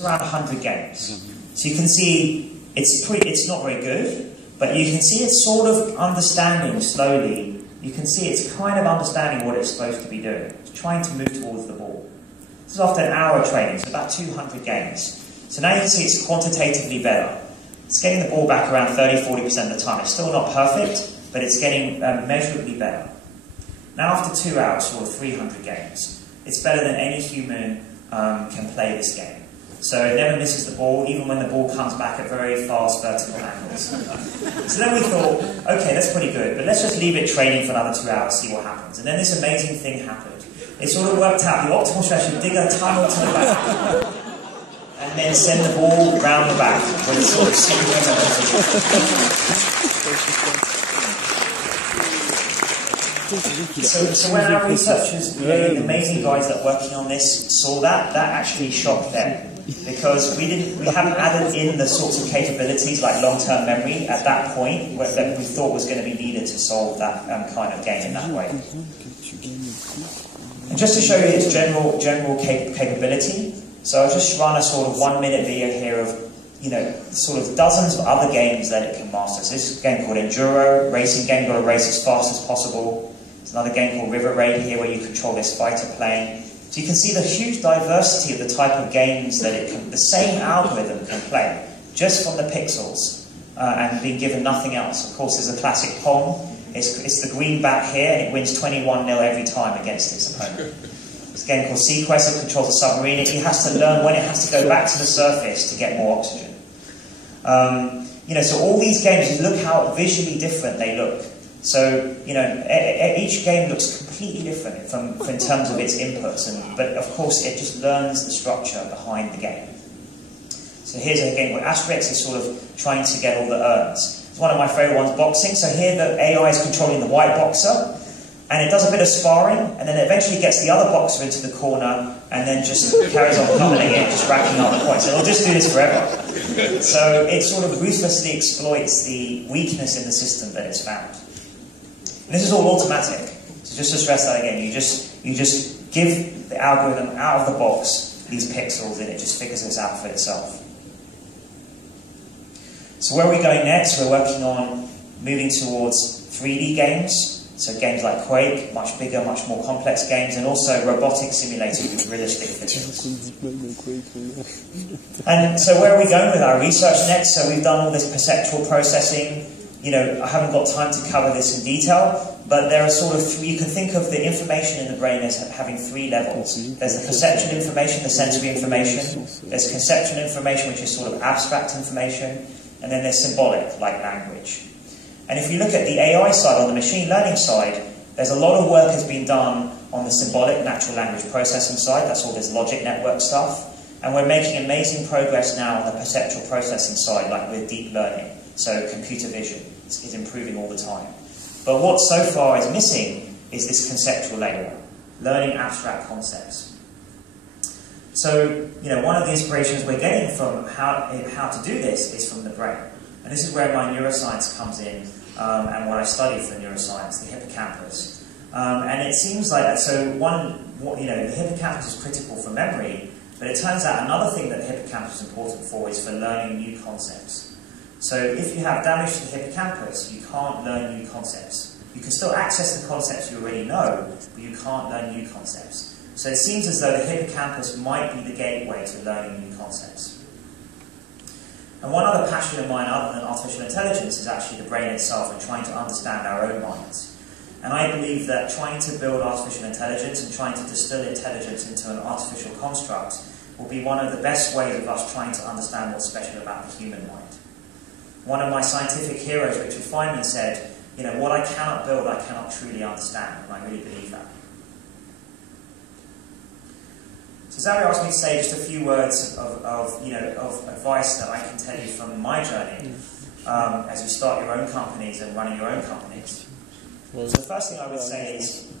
around 100 games. So you can see it's not very good, but you can see it's sort of understanding slowly. You can see it's kind of understanding what it's supposed to be doing. It's trying to move towards the ball. This is after an hour of training, so about 200 games. So now you can see it's quantitatively better. It's getting the ball back around 30–40% of the time. It's still not perfect, but it's getting measurably better. Now after 2 hours, or 300 games, it's better than any human can play this game. So it never misses the ball, even when the ball comes back at very fast vertical angles. So then we thought, okay, that's pretty good, but let's just leave it training for another 2 hours, see what happens. And then this amazing thing happened. It sort of worked out. The optimal strategy: dig a tunnel to the back, and then send the ball round the back with sort of So when our researchers, the amazing guys that are working on this, saw that actually shocked them. Because we haven't added in the sorts of capabilities like long-term memory at that point that we thought was going to be needed to solve that kind of game in that way. And just to show you its general capability, so I'll just run a sort of 1-minute video here of sort of dozens of other games that it can master. So this is a game called Enduro, racing game, you've got to race as fast as possible. There's another game called River Raid here where you control this fighter plane. So you can see the huge diversity of the type of games that the same algorithm can play, just from the pixels, and being given nothing else. Of course, there's a classic Pong. It's the green back here, and it wins 21-0 every time against its opponent. There's a game called Sequest that controls a submarine. It has to learn when it has to go back to the surface to get more oxygen. So all these games, look how visually different they look. So, each game looks completely different in terms of its inputs, but of course it just learns the structure behind the game. So here's a game where Asterix is sort of trying to get all the urns. It's one of my favourite ones, boxing. So here the AI is controlling the white boxer, and it does a bit of sparring, and then it eventually gets the other boxer into the corner, and then just carries on pummeling it, just racking up the points. And it'll just do this forever. So it sort of ruthlessly exploits the weakness in the system that it's found. And this is all automatic. So just to stress that again, you just give the algorithm out of the box these pixels, and it just figures this out for itself. So where are we going next? We're working on moving towards 3D games. So games like Quake, much bigger, much more complex games, and also robotic simulators with realistic physics. And so where are we going with our research next? So we've done all this perceptual processing. I haven't got time to cover this in detail, but there are sort of three. You can think of the information in the brain as having 3 levels. There's the perceptual information, the sensory information. There's conceptual information, which is sort of abstract information. And then there's symbolic, like language. And if you look at the AI side, on the machine learning side, there's a lot of work has been done on the symbolic natural language processing side. That's all this logic network stuff. And we're making amazing progress now on the perceptual processing side, like with deep learning. So computer vision is improving all the time. But what so far is missing is this conceptual layer, learning abstract concepts. So, one of the inspirations we're getting from how to do this is from the brain. And this is where my neuroscience comes in, and what I study for neuroscience, the hippocampus. And it seems like that. So the hippocampus is critical for memory, but it turns out another thing that the hippocampus is important for is for learning new concepts. So if you have damage to the hippocampus, you can't learn new concepts. You can still access the concepts you already know, but you can't learn new concepts. So it seems as though the hippocampus might be the gateway to learning new concepts. And one other passion of mine other than artificial intelligence is actually the brain itself and trying to understand our own minds. And I believe that trying to build artificial intelligence and trying to distill intelligence into an artificial construct will be one of the best ways of us trying to understand what's special about the human mind. One of my scientific heroes, Richard Feynman, said, what I cannot build, I cannot truly understand, and I really believe that. So Xavier asked me to say just a few words of advice that I can tell you from my journey as you start your own companies and running your own companies. So the first thing I would say is,